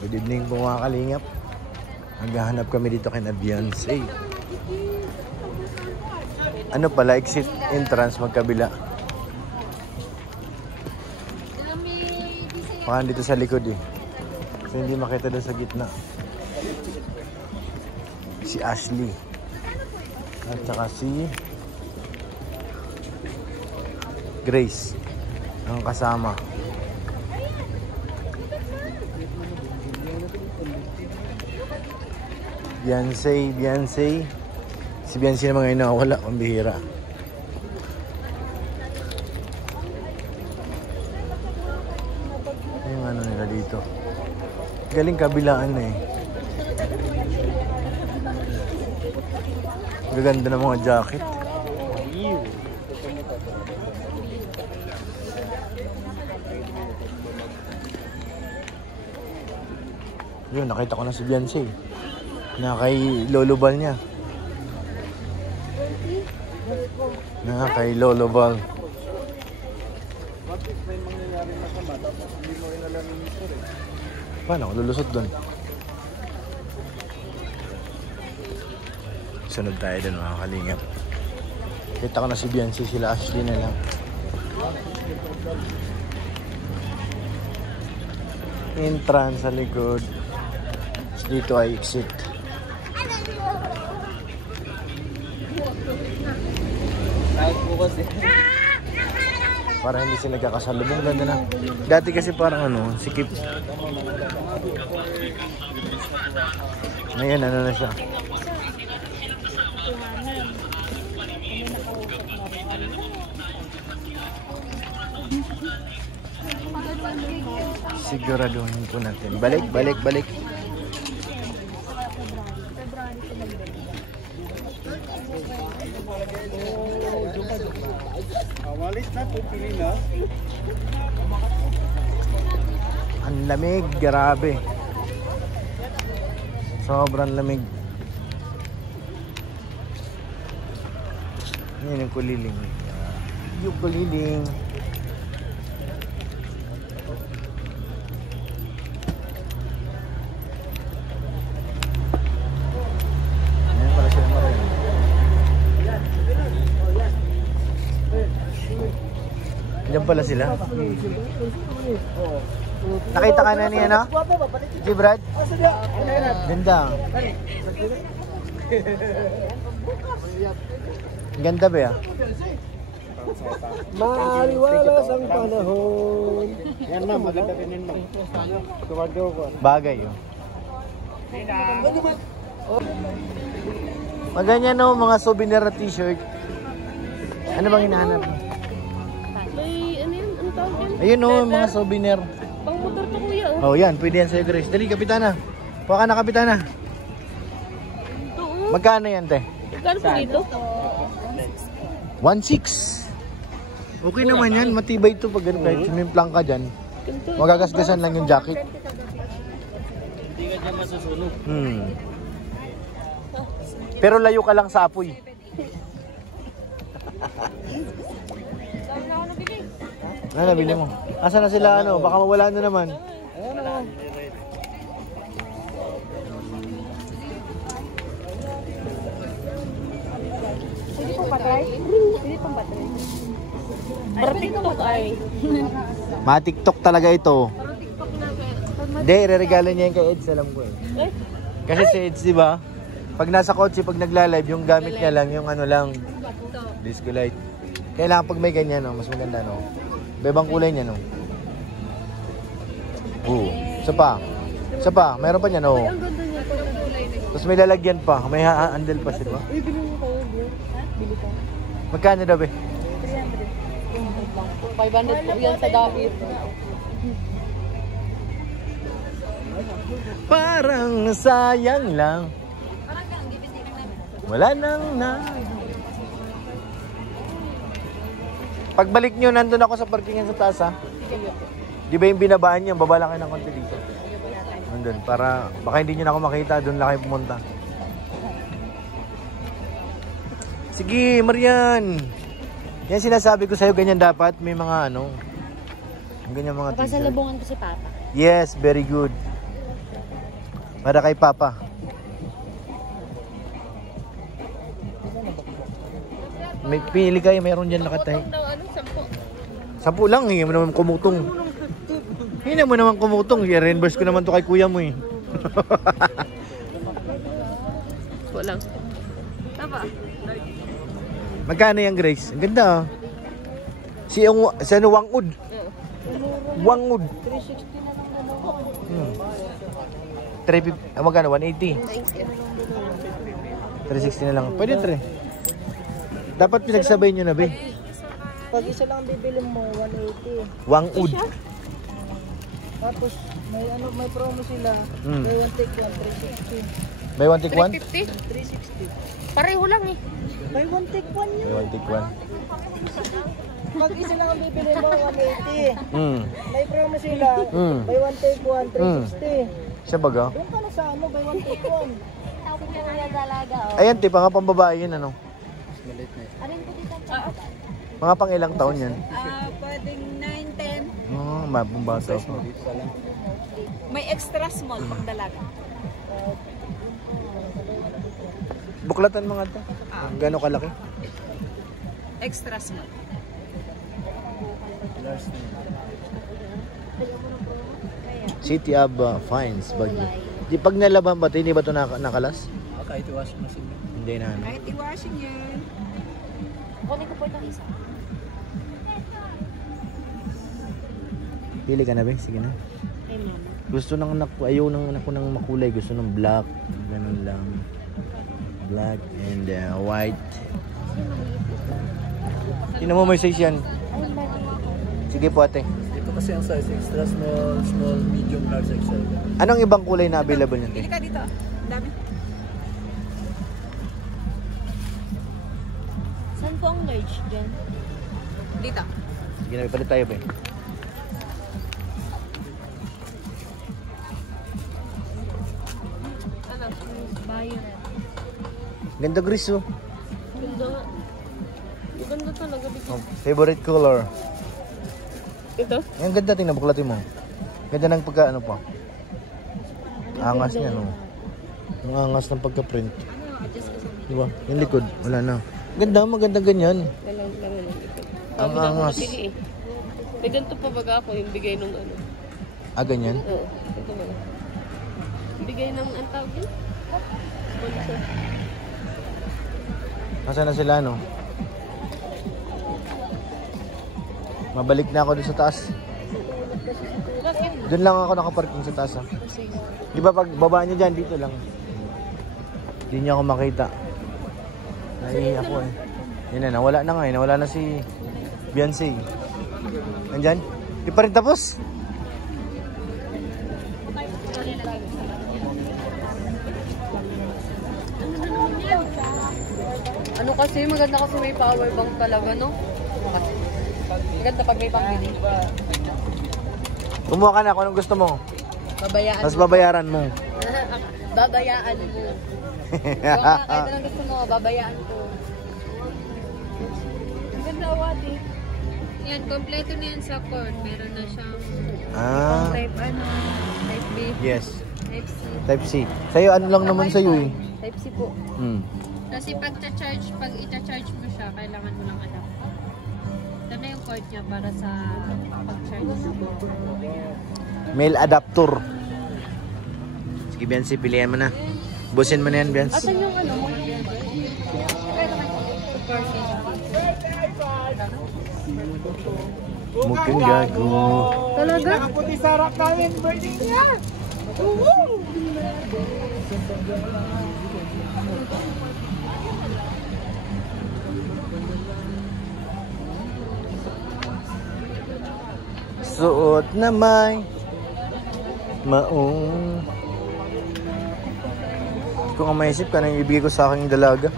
Good evening po mga kalingap. Naghahanap kami dito kay Beyonce. Ano pala, exit entrance magkabila. Baka dito sa likod eh. So hindi makita doon sa gitna. Si Ashley. At saka si Grace. Ang kasama. Beyonce. Si Beyonce naman ngayon nakawala, pambihira. Yung ano nila dito. Galing kabilaan na eh. Gaganda ng mga jacket. Yun, nakita ko na si Beyonce. Na kay Lolo Bal niya. Na kay Lolo Bal. Paano? Lulusot doon. Sunod tayo doon mga kalingap. Kita ko na si Beyonce, sila Ashley na lang. Entrance sa likod. Dito ay exit. Para hindi sila nagkakasalubong. Ganda na. Dati kasi parang ano, sikip. Ngayon ano na siya. Siguraduhin po natin. Balik. Ang lamig, grabe. Sobrang lamig. Yan yung kuliling. Yung kuliling. Ayan pala siya naman. Diyan pala sila. Nakita ka na niya, no? Si Brad? Ganda. Ganda ba ya? Maliwalas ang panahon. Yan na, maganda rin mo. Bagay yun. Maganda no, mga souvenir na t-shirt. Ano bang hinahanap mo? Ano yun? Ano tawag yun? Ayun no, mga souvenir. Pang motor to kuya. Oh yan, pwede yan sa'yo Grace. Dali, kapitana. Kuha ka na, kapitana. Magkano yan, te? Magkano po dito? 1.6. Okay naman yan, matibay ito pag ganun kahit sumimplang ka dyan. Magagasgasan lang yung jacket. Hindi ka dyan masusunog. Pero layo ka lang sa apoy. Ano nabili mo? Asa na sila ano? Baka mawala na naman. Pwede pong patay? Pwede pong patay. Para TikTok ay. Ma-TikTok talaga ito. Hindi, ireregalo niya yung kay Eds, alam ko eh. Kasi si Eds, di ba? Pag nasa kotse, pag nagla-live, yung gamit niya lang, yung ano lang, disco light. Kailangan pag may ganyan, no? Mas maganda, no? Bebang kulay niya, no? Isa pa, mayroon pa niya, no? Tapos may lalagyan pa, may handle pa siya, diba? Uy, bili mo kayo, bro. Bili ka. Magkano daw, be? 500 po yan sa David. Parang sayang lang. Wala nang na. Pagbalik nyo, nandun ako sa parkingan sa taas, ha? Di ba yung binabaan nyo, baba lang kayo ng konti dito. Nandun, para baka hindi nyo na ako makita, doon lang kayo pumunta. Sige, Marian. Yan sinasabi ko sa'yo, ganyan dapat. May mga ano, ganyan mga t-shirt. Pasalubungan ko si Papa. Yes, very good. Para kay Papa. May pili kayo, meron dyan nakatahi. Daw, ano, 10. 10 lang, hindi mo naman kumutong. Hindi mo naman kumutong. I-reimburse ko naman to kay kuya mo eh. Walang. Tama. Magkano yan, Grace? Ang ganda ah. Si ano, Wangud. Wangud. 350. Magkano? 180. 360 na lang. Pwede 3. Dapat pinagsabay nyo na, be. Pag isa lang bibili mo, 180. Wangud. Tapos may promo sila. Mm. Buy one take one, 360. May one take one? 350? Pareho lang eh. Buy one take one May yun. one take one. Pag isa lang ang bibili mo, 180. Hmm. May promo sila. Mm. Buy one take one, 360. Siya baga? Doon ka na sa ano, buy one take one. Tapos yung mga dalaga, oh. Ayan, tipa nga pang babae yun, ano? Arin ko dito. Mga pang ilang taon yan? Pwedeng 9, 10. Oo, mapang bata. May extra small pang dalaga. Buklatan mga ito. Gano'ng kalaki? Extra small. City Aba Fines, Baguio. Di pag nalaban ba ito, hindi ba ito nakalas? Kahit i-washing machine. Hindi na. Ano. Kahit i-washing yun. Kunin ko po itong isa. Pili ka na ba? Sige na. Ay, mama. Gusto ng anak ko, ayaw ng anak ko ng makulay. Gusto ng black. Ganun lang. Black and white. Tingnan mo may size yan. Ay, mali. Sige po ate. Ito kasi ang size, extra small, medium, large, XL. Anong ibang kulay na available niyan? Pili ka dito. Dami. Saan po ang large dyan? Dito. Sige na, palit tayo ba? Ano? Bayan. Ganda Gris oh. Ganda nga. Ganda talaga. Oh, favorite color. Ito? Ang ganda, tingnan buklatin mo. Ganda ng pagka ano pa. Angas niya no. Ang angas ng pagka-print. Di ba? Yung likod, wala na. Ganda, maganda ganyan. Walang lang yun. Ang angas. May ganito pa baga ako yung bigay nung ano. Ah, ganyan? Oo. Ito ba? Bigay ng ang tawag yun? Sponsor. Nasaan na sila no? Mabalik na ako dun sa taas. Bakit? Doon lang ako nakaparking sa taas. Kasi Di ba pag baba niyo dyan, dito lang. Hindi niya ako makita. Naihi ako eh. Yun na, nawala na nga eh. Nawala na si Beyonce. Nandyan? Di pa rin tapos. ano kasi, maganda kasi may power bank talaga, no? Kasi, maganda pag may pambili. Kumuha ka na kung anong gusto mo. Babayaan Mas babayaran mo. Babayaan mo. Baka kahit anong gusto mo, babayaan ko. Ang ganda, Wadi. Yan, kompleto na yan sa cord. Meron na siyang Ah, type ano, type B, yes. type C. Type C. Sa'yo ano lang naman sa'yo eh. Type C po. Hmm. Kasi pag i-charge mo siya, kailangan mo lang adapter. Ito na yung cord niya para sa pag-charge. Male adapter. Sige, Beyonce, pilihan mo na. Busin mo na yan, Beyonce. Asan yung ano mo? Mukhang gago. Talaga? Puti sarap namin, birthday niya! Suot na may maong. Kung ang maisip ka nang ibigay ko sa aking dalaga.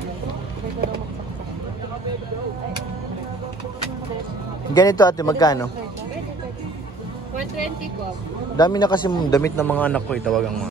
Ganito ate, magkano? 120 po. Dami na kasi damit ng mga anak ko, itawagan mo.